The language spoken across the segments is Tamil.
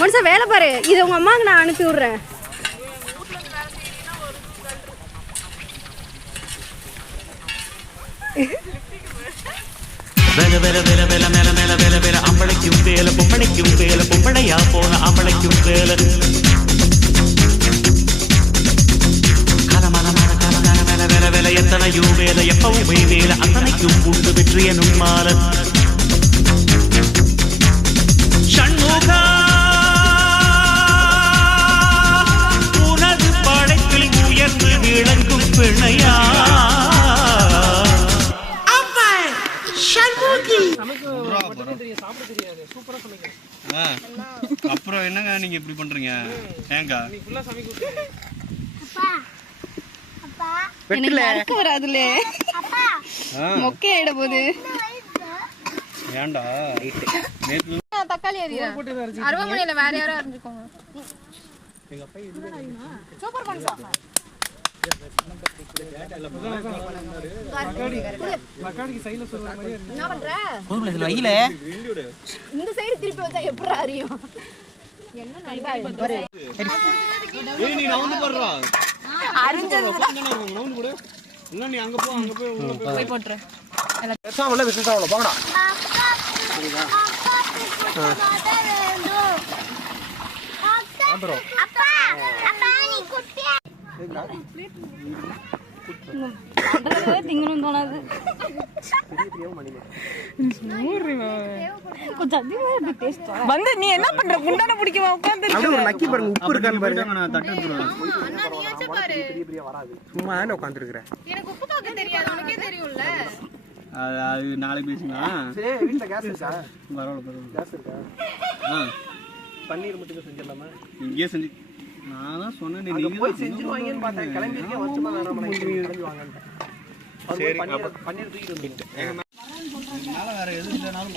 மனுஷா வேலை பாரு. இது உங்க அம்மாவுக்கு நான் அனுப்பி விடுறேன். வேல வேல வேல வேல மேல மேல வேல வேல அம்பளைக்கும் வேல பொம்பளைக்கும் வேல பொம்பளையா போன அம்பளைக்கும் வேல கலமல மல கலமல மேல வேல வேல எத்தனையும் வேல எப்பவும் வேல அத்தனைக்கும் உண்டு வெற்றி எனும் மால ஷண்முகா உனது படைப்பில் உயர்ந்து விளங்கும் பிணையா அப்புறம் என்னங்க நீங்க இப்படி பண்றீங்க? ஏங்க வராதுல மொக்கையிட போது ஏன்டா தக்காளி அருவாமனையில வேற யாரும் அறிஞ்சுக்கோங்க. சூப்பர் பண்ணுவா. இந்த சைடு திருப்பி வச்சா எப்படி அறியும்? நீ அங்க போ அங்க போய் போட்டுறேன். போங்கடா. திங்கணும் தோணாது. வந்து நீ என்ன பண்ற? குண்டான பிடிக்கவா உட்கார்ந்து நக்கி பாருங்க, உப்பு இருக்கான்னு பாருங்க. நான் தட்டு எடுத்துறேன். சும்மா தானே உட்கார்ந்து இருக்கறேன். எனக்கு உப்பு பார்க்க தெரியாது, உனக்கே தெரியும்ல. அது நாளைக்கு பேசிக்கலாம். சரி, வீட்ல கேஸ் இருக்கா? பரவாயில்லை. கேஸ் இருக்கா? பன்னீர் மட்டும் செஞ்சிடலாமா? இங்கே செஞ்சு நான் தான் சொன்னேன், நீங்க போய் செஞ்சுவாங்கன்னு பார்த்தேன். கிளம்பிட்டே வச்சமா வேணாம், கிளம்பி வாங்கன்னு. சரி, பன்னீர் தூக்கிட்டு வந்துட்டேன். என்னால வேற எது இல்லனாலும்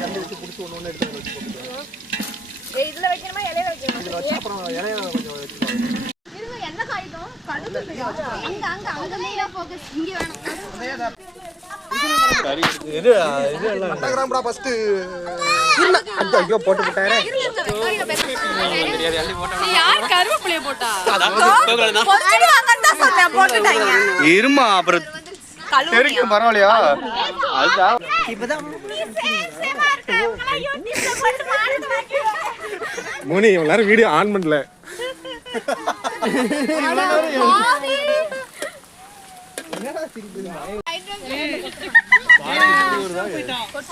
கண்டு வச்சு புடிச்சு ஒண்ணு எடுத்து வச்சு. ஏய், இதுல வைக்கணுமா இலையில வைக்கணுமா? இதுல வச்சு அப்புறம் இலையில கொஞ்சம் வச்சுக்கலாம். இருங்க, என்ன காய்க்கும்? கடுகு அங்க அங்க அங்க மேல ஃபோக்கஸ் இங்க வேணும். இது எல்லாம் பட்டகிராம்டா ஃபர்ஸ்ட் இல்ல ஐயோ போட்டு விட்டாரே. யார் கருவேப்பிலைய போட்டா? பொரிச்சு வாங்கன்னு தான் சொன்னேன், போட்டுட்டாங்க. இருமா அப்புறம் தெரியும் பரவாயில்லையா? அதுதான் இப்பதான் மோனி எல்லாரும் வீடியோ ஆன் பண்ணல.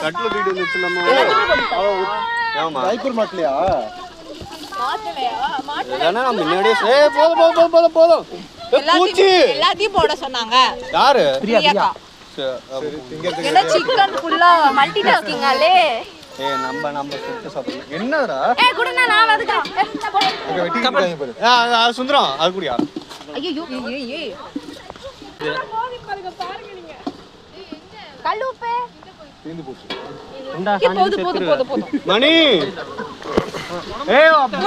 கட்ல வீடியோ வந்துச்சு நம்ம. ஆமா ஐபர் மாட்டலையா? மாட்டலையா? நம்ம முன்னாடியே போதும். பூச்சி எல்லாத்தையும் போட சொன்னாங்க. யாரு? பிரியாக்கா. சரி என்ன சிக்கன் ஃபுல்லா மல்டி டாஸ்கிங்காலே. நம்ம சுட்டு சாப்பிடுறோம். என்னடா? குடுனா நான் வதக்குறேன். அங்க வெட்டிட்டாங்க பாரு. சுந்தரம் அது குடியா? ஐயோ ஏய். பாருங்க நீங்க. கல்லு உப்பு தீந்து போச்சு. போதும். மணி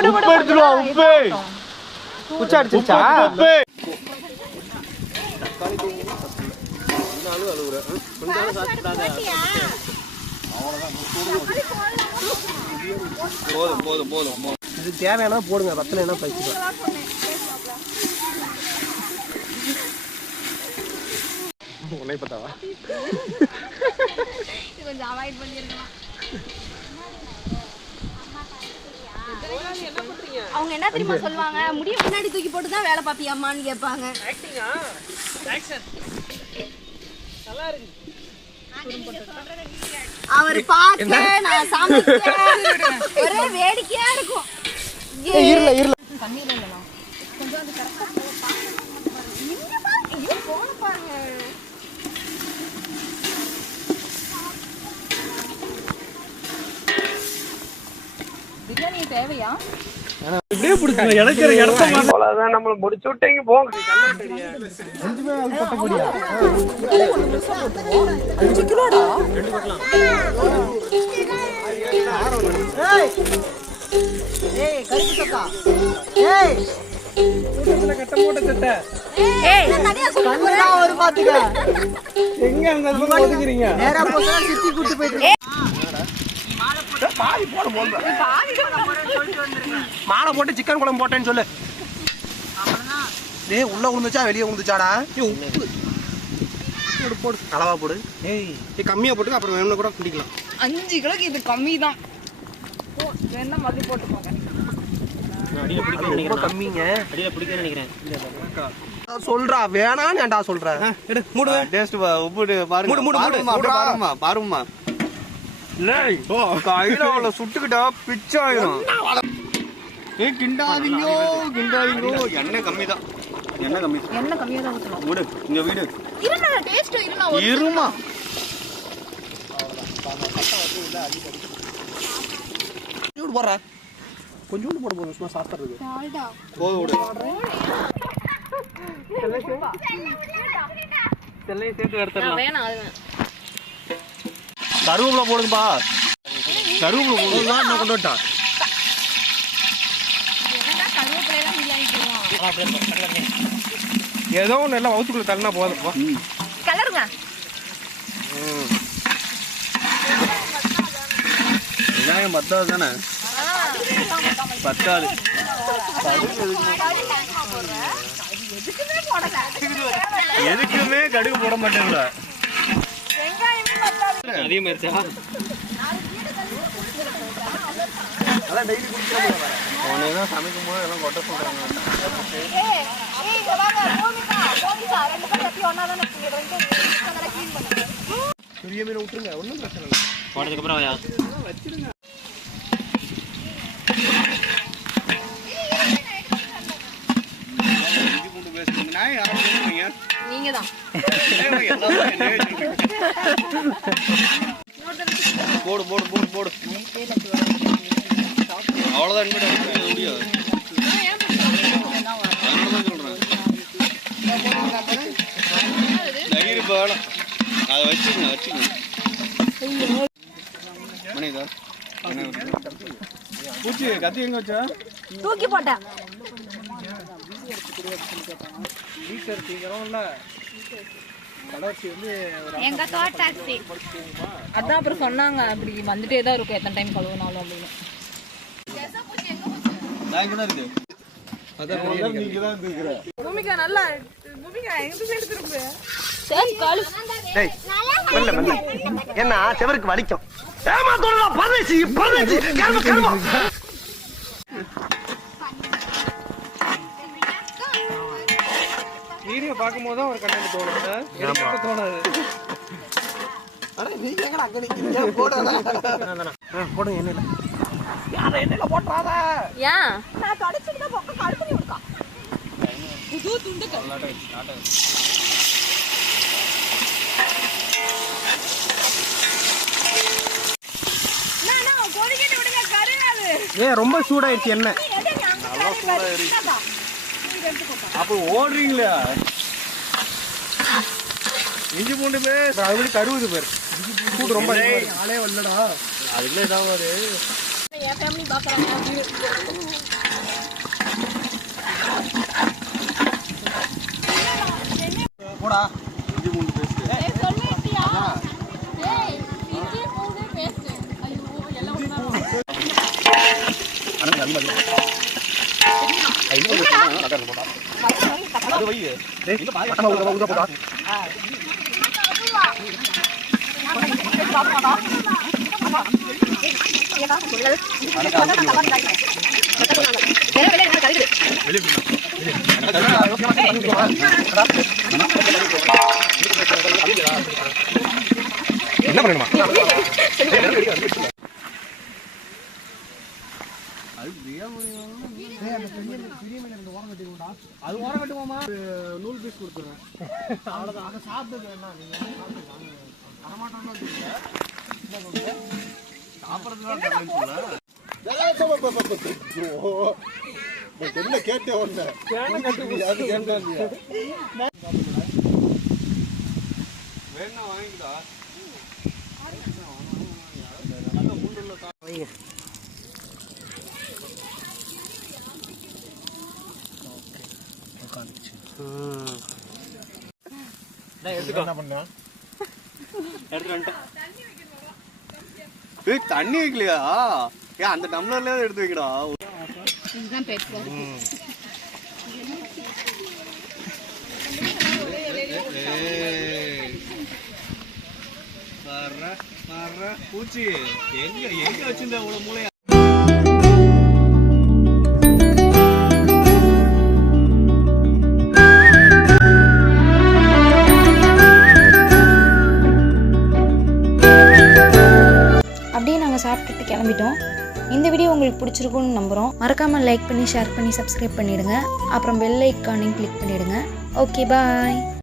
உப்பு எடுத்துருவா. உப்பு குச்சா அடிச்சுச்சா? உப்பு போதும். இது தேவையான போடுங்க, வத்தலைன்னா பறிச்சுக்கலாம். உன்னை பத்தாவா? கொஞ்சம் அவாய்ட் பண்ணிருக்கலாம். அவங்க என்ன தெரியுமா சொல்லுவாங்க? முடிய முன்னாடி தூக்கி போட்டு தான் வேலை பாப்பியாமான்னு கேட்பாங்க. அவர் பார்க்க நான் சமைச்சேன் ஒரே வேடிக்கையா இருக்கும். இருல தண்ணியில இல்லைனா கொஞ்சம் அது கரெக்டா போன பாருங்க. பிரியாணி தேவையா? இப்படியே புடிச்சு இறக்குற இடத்த அவ்வளவுதான். நம்மள முடிச்சு விட்டீங்க போங்க. அஞ்சுமே அது பட்டக்கூடியா? 5 கிலோடா. ஏய் கருப்பு சக்கா. ஏய் இதுல கட்ட போட்ட சட்டை. ஏய் கண்ணா ஒரு பாத்துக்க. எங்க அங்க ஒதுக்குறீங்க? நேரா போறா சிட்டி கூட்டி போயிடு. பாதி போட போங்க. மாலை போட்டு சிக்கன் குழம்பு போட்டேன்னு சொல்லு. டேய் உள்ள உழுந்துச்சா வெளியே உழுந்துச்சாடா? போடு போடு அளவா போடு. ஏய் கம்மியா போட்டு அப்புறம் வேணும்னா கூட குடிக்கலாம். 5 கிலோக்கு இது கம்மி தான். வேணா மதி போட்டு போங்க. அடியில பிடிக்க நினைக்கிறேன். கம்மிங்க. அடியில பிடிக்க நினைக்கிறேன். சொல்றா வேணான்னு ஏன்டா சொல்ற? எடு மூடு. டேஸ்ட் உப்பு பாருங்க. மூடு பாருமா பாருமா. லேய் ஓ கையில அவள சுட்டுக்கிட்டா பிச்சை ஆயிடும். ஏய் கிண்டாதீங்க எண்ணெய் கம்மி தான். எண்ணெய் கம்மியா தான் ஊத்தணும். மூடு இங்க வீடு. இருமா டேஸ்ட் இருமா. இருமா. கொஞ்சம் போடுற. கொஞ்சோண்டு போட போதும் சும்மா சாப்பிடுறது. போடு விடு. செல்லை சேர்த்து எடுத்துறலாம். வேணாம் அது வேணாம். கருவேப்பிலை போடுங்கப்பா. கருவேப்பிலை போடுங்க நான் கொண்டு வரட்டா. என்னடா கருவேப்பிலை எல்லாம் பிரியாணி போடுவோம். ஏதோ ஒன்று எல்லாம் வவுத்துக்குள்ள தள்ளினா போதும்ப்பா. கலருங்க. வெங்காயம் பத்தாது தானே? பத்தாது. எதுக்குமே கடுகு போட மாட்டேங்களா? அதே மாதிரிச்சா? அதான் டெய்லி குடிக்கிறோம். அவனேதான் சமைக்கும் போது எல்லாம் கொட்ட சொல்றாங்க. பெரிய மீன் விட்டுருங்க, ஒன்றும் பிரச்சனை இல்லை. போனதுக்கு அப்புறம் வச்சிருங்க. நீங்க தான். போடு போடு போடு போடு. அவ்வளோதான் முடியாது. தயிர் வேணும். அதை வச்சுங்க. மணிதா பூச்சி கத்தி எங்க வச்சா? தூக்கி போட்டேன். எங்க தோட்டாச்சி. அதான் அப்புறம் சொன்னாங்க அப்படி வந்துட்டே தான் இருக்கும் எத்தனை டைம் கழுவுனாலும் அப்படின்னு. பூமிகா நல்லா பூமிகா எங்க சைடு திரும்பு. என்ன செவருக்கு வலிக்கும். ஏமாத்தோட பரதேசி கர்ம கர்ம. வீடியோ பார்க்கும்போது தான் ஒரு கண்டென்ட் தோணும் சார். எனக்கு தோணாது. அட நீங்க எங்கடா அங்க நிக்கிறீங்க? போடுங்க எண்ணெயில. யார எண்ணெயில போட்றாத. ஏன் நான் கடிச்சிட்டு தான் பக்கம் கழுத்துறி விடுக்கா. புது துண்டு கல்லாட்ட. நானா கோடிக்கிட்ட விடுங்க கருகாது. ஏய் ரொம்ப சூடாயிடுச்சு எண்ணெய். நல்லா சூடாயிடுச்சு. அப்ப ஓடுறீங்களா? இஞ்சி பூண்டு பேர் அது கருவுது பேர். சூடு ரொம்ப ஆளே வரலடா. அதுல ஏதாவது ஒரு என் ஃபேமிலி பாக்குறாங்க. போடா இஞ்சி பூண்டு பேஸ்ட். ஏய் சொல்லிட்டியா? ஏய் இஞ்சி பூண்டு பேஸ்ட். ஐயோ எல்லாம் ஒண்ணா. அண்ணா நல்லது. ஐயோ அட போடா. அது வை. டேய் இல்ல பாய் அம்மா உள்ள போடா. என்ன பண்ணுமா? அது ஓரம் கட்டுவோமா? நூல் பீஸ் கொடுத்துறேன். அவ்வளோதான். அதை சாப்பிட்டது என்ன என்ன கேட்டேன் வேணா வாங்கிக்கா. என்ன பண்ண எடுத்து ஏய் தண்ணி வைக்கலையா? ஏன் அந்த டம்ளர்லயே எடுத்து வைக்கடா. இதுதான் பெருசு. பூச்சி எங்க வச்சிருந்த இவ்வளவு மூளையா? அப்படியே நாங்கள் சாப்பிட்டுட்டு கிளம்பிட்டோம். இந்த வீடியோ உங்களுக்கு பிடிச்சிருக்குன்னு நம்புகிறோம். மறக்காமல் லைக் பண்ணி ஷேர் பண்ணி சப்ஸ்கிரைப் பண்ணிவிடுங்க. அப்புறம் பெல் ஐக்கானையும் கிளிக் பண்ணிவிடுங்க. Okay bye.